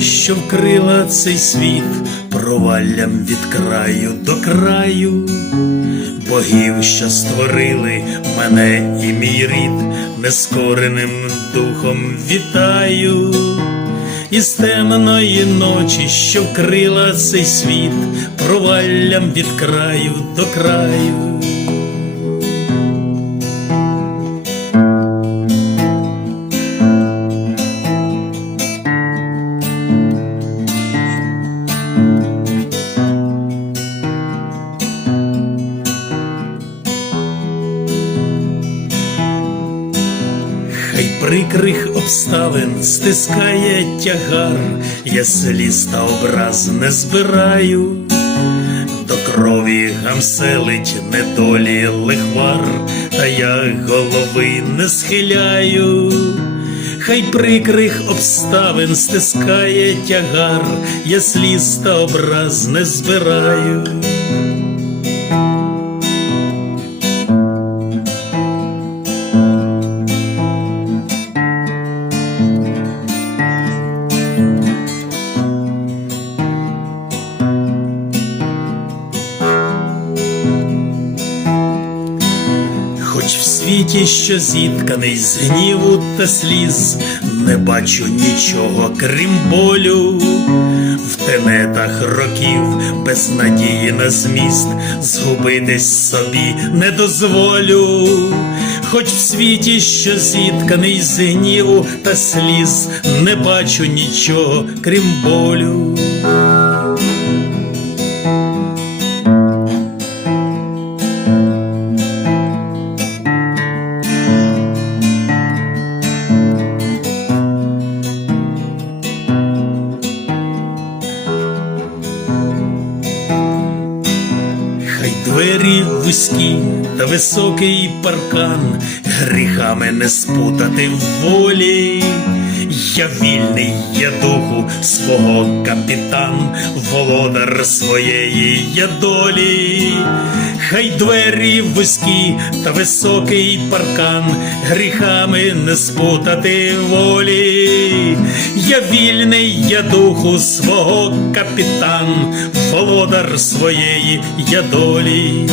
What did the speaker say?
що вкрила цей світ проваллям від краю до краю, богів, що створили мене і мій рід, нескореним духом вітаю. Із темної ночі, що вкрила цей світ проваллям від краю до краю. Прикрих обставин стискає тягар, я сліз та образ не збираю, до крові гамселить недолі лихвар, та я голови не схиляю. Хай прикрих обставин стискає тягар, я сліз та образ не збираю. Світі, що зітканий з гніву та сліз, не бачу нічого, крім болю. В тенетах років без надії на зміст, згубитись собі не дозволю. Хоч в світі, що зітканий з гніву та сліз, не бачу нічого, крім болю. Двері вузькі та високий паркан, гріхами не спутати в волі. Я вільний, я духу свого капітан, володар своєї я долі. Хай двері вузькі та високий паркан, гріхами не спутати волі. Я вільний, я духу свого капітан, володар своєї я долі.